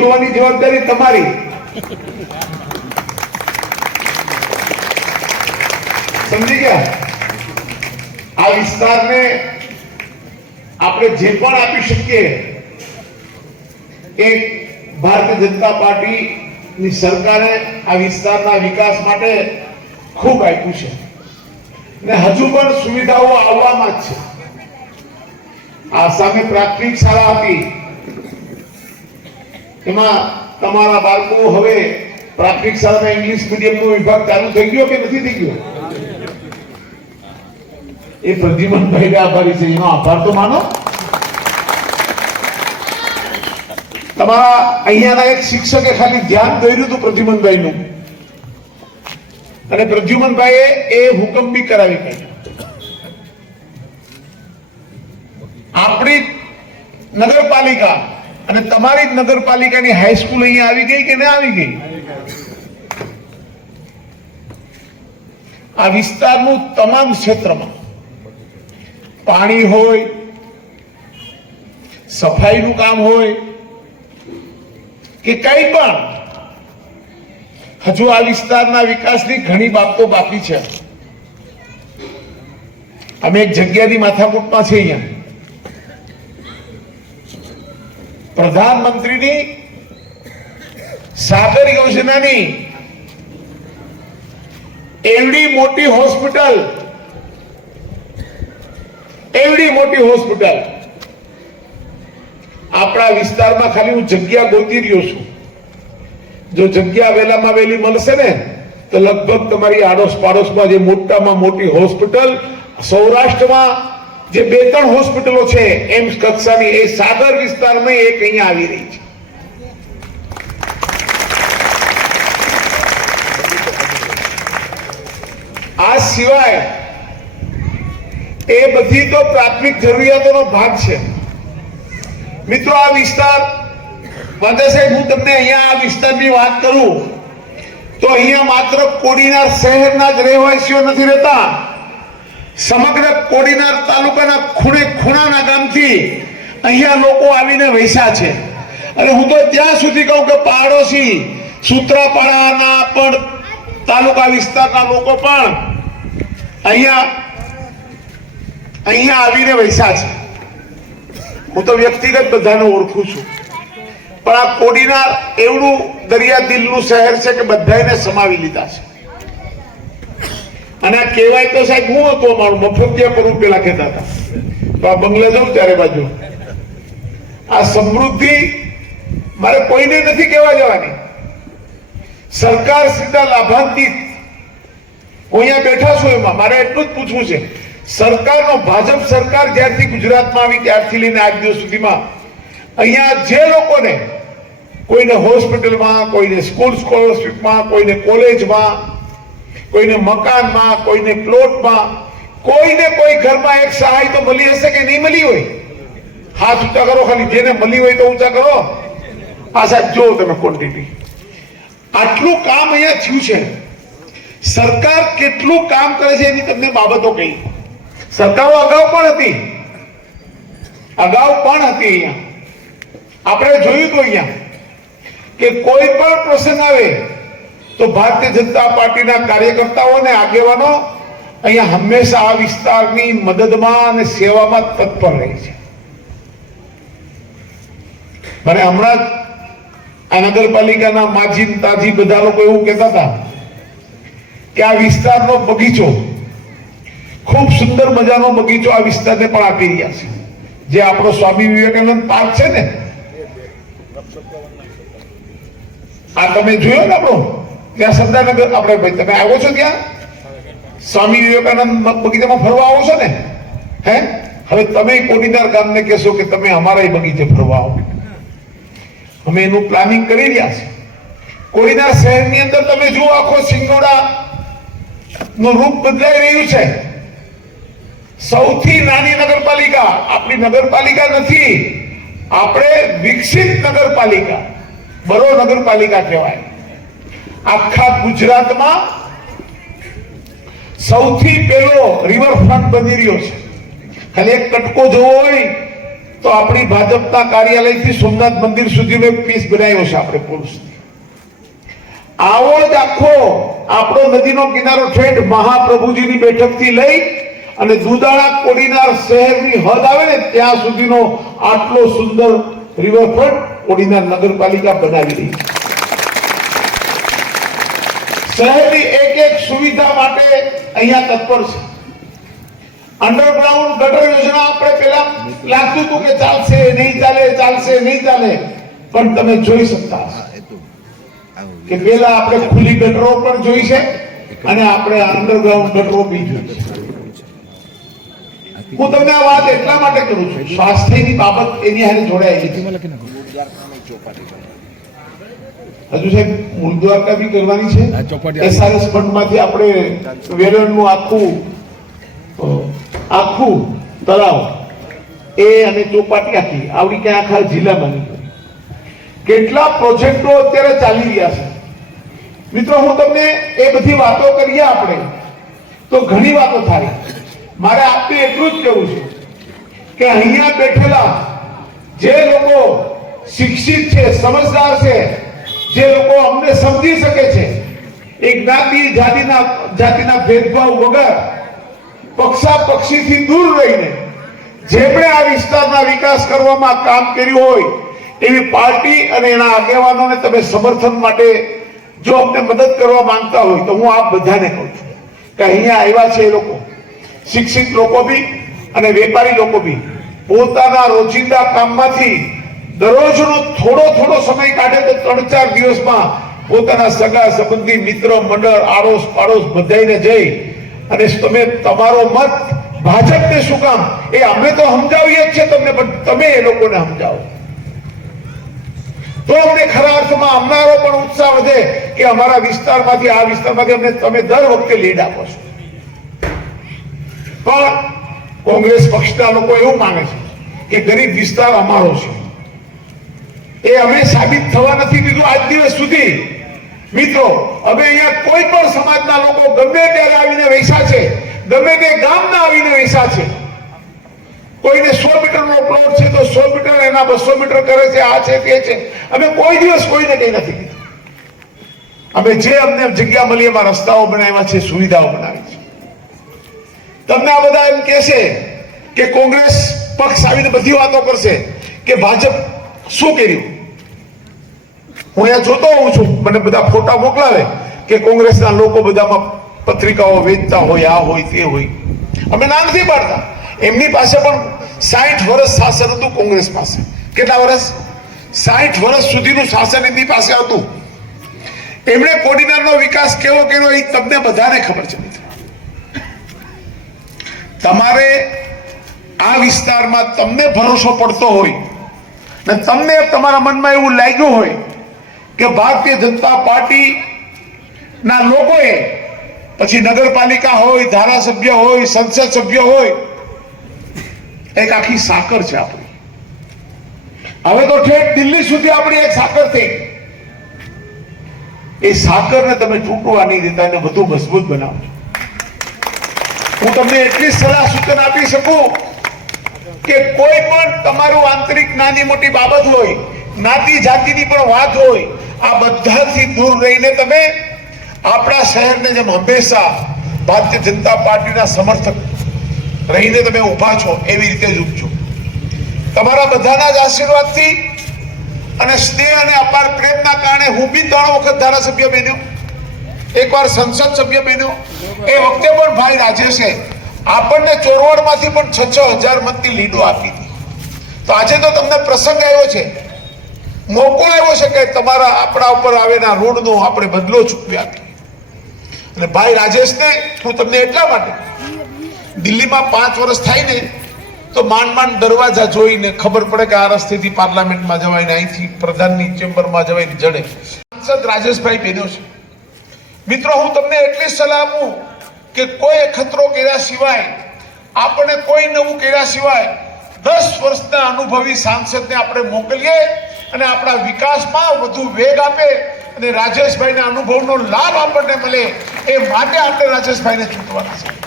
જોવાની જવાબદારી તમારી. સમજી ગયા? આ વિસ્તારને આપણે જે પણ આપી શકીએ એ ભારતીય જનતા પાર્ટીની સરકારે આ વિસ્તારના વિકાસ માટે ખૂબ આપ્યું છે ને હજુ પણ સુવિધાઓ આવવામાં જ છે. આ સામે પ્રાથમિક શાળા હતી, એમાં તમારા બાળકો હવે પ્રાથમિક શાળામાં ઇંગ્લિશ મીડિયમનો વિભાગ ચાલુ થઈ ગયો કે નથી થઈ ગયો? એ પ્રદ્યુમનભાઈ આભારી છે, એનો આભાર તો માનો. તમારા અહીંયાના એક શિક્ષકે ખાલી ધ્યાન દોર્યું હતું પ્રદ્યુમનભાઈ નું, અને પ્રદ્યુમનભાઈએ એ હુકમ બી કરાવી કાઢ્યો. આપણી નગરપાલિકા અને તમારી જ નગરપાલિકાની હાઈસ્કૂલ અહીંયા આવી ગઈ કે ના આવી ગઈ? આ વિસ્તારનું તમામ ક્ષેત્રમાં પાણી હોય, સફાઈનું કામ હોય કે કઈ પણ, હજુ આ વિસ્તારના વિકાસની ઘણી બાબતો બાકી છે. અમે એક જગ્યાની માથાકૂટમાં છે. અહીંયા પ્રધાનમંત્રીની સાગર યોજનાની એવડી મોટી હોસ્પિટલ આપણા વિસ્તારમાં ખાલી હું જગ્યા ગોતી રહ્યો છું. જો જગ્યા વહેલામાં વહેલી મળશે ને તો લગભગ તમારી આડોશ પાડોશમાં જે મોટામાં મોટી હોસ્પિટલ સૌરાષ્ટ્રમાં જે 2-3 હોસ્પિટલો છે એમ્સ કક્ષાની, એ સાગર વિસ્તારમાં એક અહીંયા આવી રહી છે. આ સિવાય એ બધી તો પ્રાથમિક જરૂરિયાતોનો ભાગ છે. મિત્રો, આ વિસ્તાર વાંધા સાહેબ, હું તમને અહીંયા આ વિસ્તારની વાત કરું તો અહીંયા માત્ર કોડીનાર શહેરના જ રહેવાસીઓ નથી રહેતા. સમગ્ર કોડીનાર તાલુકાના ખૂણે ખૂણાના ગામથી અહીંયા લોકો આવીને વસ્યા છે. અને હું તો ત્યાં સુધી કહું કે પાડોશી સૂત્રાપાડાના પણ તાલુકા વિસ્તારના લોકો પણ અહીંયા આવીને વસ્યા છે. હું તો વ્યક્તિગત બધાને ઓળખું છું, પણ આ કોડીનાર એવડું દરિયા દિલનું શહેર છે કે બધાને સમાવી લીધા છે. અને આ કહેવાય તો સાહેબ હું હતો, અમારું મફતિયા પર પેલા કહેતા હતા, તો આ બંગલા જાઉં ત્યારે બાજુ આ સમૃદ્ધિ મારે કોઈને નથી કહેવા જવાની. સરકાર સીધા લાભાન્વિત. હું અહીંયા બેઠા છું, એમાં મારે એટલું જ પૂછવું છે, સરકારનો ભાજપ સરકાર જ્યારથી ગુજરાતમાં આવી ત્યારથી લઈને આજ દિવસ સુધીમાં અહીંયા જે લોકોને, કોઈને હોસ્પિટલમાં, કોઈને સ્કૂલ સ્કોલરશીપમાં, કોઈને કોલેજમાં, કોઈને મકાનમાં, કોઈને પ્લોટમાં, કોઈને કોઈ ઘરમાં એક સહાય તો મળી હશે કે નહીં મળી હોય? હાથ ઊંચા કરો, ખાલી જેને મળી હોય તો ઊંચા કરો. આ સાહેબ જો તમે ક્વોન્ટિટી, આટલું કામ અહીંયા થયું છે. સરકાર કેટલું કામ કરે છે એની તમને બાબતો કહી. સરકારો અગાઉ પણ હતી અહીંયા. આપણે જોયું તો અહીંયા કે કોઈ પણ પ્રસંગ આવે તો ભારતીય જનતા પાર્ટીના કાર્યકર્તાઓ અને આગેવાનો અહીંયા હંમેશા આ વિસ્તારની મદદમાં અને સેવામાં તત્પર રહે છે. મને હમણાં જ આ નગરપાલિકાના માજી તાજી બધા લોકો એવું કહેતા હતા કે આ વિસ્તારનો બગીચો, ખૂબ સુંદર મજાનો બગીચો આ વિસ્તારને પણ આપી રહ્યા છે. જે આપણો સ્વામી વિવેકાનંદ પાર્ક છે ને, આ તમે જોયો ને આપણો, ત્યાં સરદારનગર, આપણે ભાઈ તમે આવો છો ત્યાં સ્વામી વિવેકાનંદ બગીચામાં ફરવા આવો છો ને? હવે તમે કોડીનાર ગામને કહેશો કે તમે અમારા બગીચે ફરવા આવો. અમે એનું પ્લાનિંગ કરી રહ્યા છે. કોડીનાર શહેરની અંદર તમે જુઓ, આખો સિંગોડા નું રૂપ બદલાઈ રહ્યું છે. સૌથી નાની નગરપાલિકા આપણી નગરપાલિકા નથી, આપણે વિકસિત નગરપાલિકા, બરો નગરપાલિકા કહેવાય. આખા ગુજરાતમાં સૌથી પહેલો રિવરફ્રન્ટ બની રહ્યો છે. ખાલી એક કટકો જોવો હોય તો આપણી ભાજપના કાર્યાલયથી સોમનાથ મંદિર સુધીનો એક પીસ બનાવ્યો છે આપણે પુરુષની. આવો જ આખો આપણો નદીનો કિનારો ઠેઠ મહાપ્રભુજીની બેઠકથી લઈ અને દુધાળા કોડીનાર શહેરની હદ આવે ને ત્યાં સુધીનો આટલો સુંદર રિવરફ્રન્ટ કોડીનાર નગરપાલિકા બનાવી રહી છે. શહેરની એક એક સુવિધા માટે અહીંયા તત્પર છે. અંડરગ્રાઉન્ડ ગટર યોજના આપણે પેલા લાગતું હતું કે ચાલશે નહીં ચાલે, ચાલશે નહીં ચાલે, પણ તમે જોઈ શકતા હશો કે પેલા આપણે ખુલ્લી ગટરો પણ જોઈ છે અને આપણે અંડરગ્રાઉન્ડ ગટરો બી જોઈ છે. હું તમને આ વાત એટલા માટે કરું છું, સ્વાસ્થ્યની બાબત એની હારે જોડાયેલી છે. હજુ સાહેબ મૂળ દ્વારકા બી કરવાની છે. SRS ફંડમાંથી આપણે વેરણનું આખું તળાવ એ અને ચોપાટી આખી આવડી ક્યાં આખા જિલ્લામાં નીકળી. કેટલા પ્રોજેક્ટો અત્યારે ચાલી રહ્યા છે મિત્રો. હું તમને એ બધી વાતો કરીએ આપણે તો ઘણી વાતો થાય. મારે આપને એટલું જ કહેવું છે કે અહીંયા બેઠેલા જે લોકો શિક્ષિત છે, સમજદાર છે, જે લોકો અમને સમજી શકે છે, એક જ્ઞાતિ જાતિના ભેદભાવ વગર પક્ષાપક્ષીથી દૂર રહીને જેમણે આ વિસ્તારના વિકાસ કરવામાં કામ કર્યું હોય એવી પાર્ટી અને એના આગેવાનોને તમે સમર્થન માટે જો અમને મદદ કરવા માંગતા હોય તો હું આપ બધાને કહું છું કે અહીંયા આવ્યા છે એ લોકો શિક્ષિત લોકો બી અને વેપારી લોકો બી પોતાના રોજિંદા કામમાંથી દરરોજનો થોડો સમય કાઢે તો 3-4 દિવસમાં પોતાના સગા સંબંધી મિત્ર મંડળ આડોશ પાડોશ બધાઈને જઈ અને તમે તમારો મત ભાજપને શું કામ એ અમે તો સમજાવીએ જ છે તમને, પણ તમે એ લોકોને સમજાવો તો અમને ખરા અર્થમાં અમનારો પણ ઉત્સાહ વધે કે અમારા વિસ્તારમાંથી આ વિસ્તારમાંથી અમને તમે દર વખતે લીડ આપો છો. પણ કોંગ્રેસ પક્ષના લોકો એવું માને છે કે ગરીબ વિસ્તાર અમારો છે. એ અમે સાબિત થવા નથી દીધું આજ દિવસ સુધી. મિત્રો, હવે અહીંયા કોઈ પણ સમાજના લોકો ગમે ત્યારે આવીને વૈસા છે, ગમે તે ગામના આવીને વૈસા છે. કોઈને 100 મીટરનો પ્લોટ છે તો 100 મીટર એના 200 મીટર કરે છે, આ છે તે છે. અમે કોઈ દિવસ કોઈને કઈ નથી કીધું. અમે જે અમને જગ્યા મળી એમાં રસ્તાઓ બનાવ્યા છે, સુવિધાઓ બનાવી છે. તમને આ બધા એમ કહેશે કે કોંગ્રેસ પક્ષ આવીને બધી વાતો કરશે કે ભાજપ શું કર્યું. હું અહીંયા જોતો હોઉં છું, મને બધા ફોટા મોકલાવે કે કોંગ્રેસના લોકો બધામાં પત્રિકાઓ વેચતા હોય, આ હોય તે હોય. અમે ના નથી પાડતા. એમની પાસે પણ 60 વર્ષ શાસન હતું કોંગ્રેસ પાસે. કેટલા વર્ષ? 60 વર્ષ સુધીનું શાસન એમની પાસે હતું. એમણે કોડીનારનો વિકાસ કેવો કર્યો એ તમને બધાને ખબર છે. તમારે આ વિસ્તારમાં તમને ભરોસો પડતો હોય ને તમને તમારા મનમાં એવું લાગ્યું હોય કે ભારતીય જનતા પાર્ટી ના લોકોએ પછી નગરપાલિકા હોય, ધારાસભ્ય હોય, સંસદ સભ્ય હોય, એક આખી સાકર છે આપણી. હવે તો ઠેઠ દિલ્હી સુધી આપણી એક સાકર થઈ. એ સાકરને તમે તૂટવા નહીં દેતા, એને વધુ મજબૂત બનાવો. હું તમને એટલી સલાહ સૂચન આપી શકું કે કોઈ પણ તમારું આંતરિક નાની મોટી બાબત હોય, જ્ઞાતિ જાતિની પણ વાત હોય, આ બધાથી દૂર રહીને તમે આપણા શહેરને જેમ હંમેશા ભારતીય જનતા પાર્ટીના સમર્થક રહીને તમે ઊભા છો એવી રીતે જ ઊભજો. તમારા બધાના જ આશીર્વાદથી અને સ્નેહ અને અપાર પ્રેમના કારણે હું બી 3 વખત ધારાસભ્ય બન્યો, એકવાર સંસદ સભ્ય બન્યો. એ વખતે પણ ભાઈ રાજેશે આપણને ચોરવાડમાંથી પણ 6,000 મતની લીડો આપી હતી. તો આજે તો તમને પ્રસંગ આવ્યો છે, મોકો આવ્યો છે કે તમારા આપણા ઉપર આવેલા ઋણનો આપણે બદલો ચૂકવી આપીએ. અને ભાઈ રાજેશને હું તમને એટલા માટે દિલ્હીમાં 5 વર્ષ થાય ને તો માંડ દરવાજા જોઈને ખબર પડે કે આ રસ્તેથી પાર્લામેન્ટમાં જવાય ને અહીંથી પ્રધાનની ચેમ્બરમાં જવાય ને જડે. સાંસદ રાજેશભાઈ બન્યો છે. મિત્રો, હું તમને એટલી સલાહ આપું કે કોઈ ખતરો કર્યા સિવાય, આપણે કોઈ નવું કર્યા સિવાય 10 વર્ષના અનુભવી સાંસદને આપણે મોકલીએ અને આપણા વિકાસમાં વધુ વેગ આપે અને રાજેશભાઈના અનુભવનો લાભ આપણને મળે એ માટે આપણે રાજેશભાઈને ચૂંટવાના છે.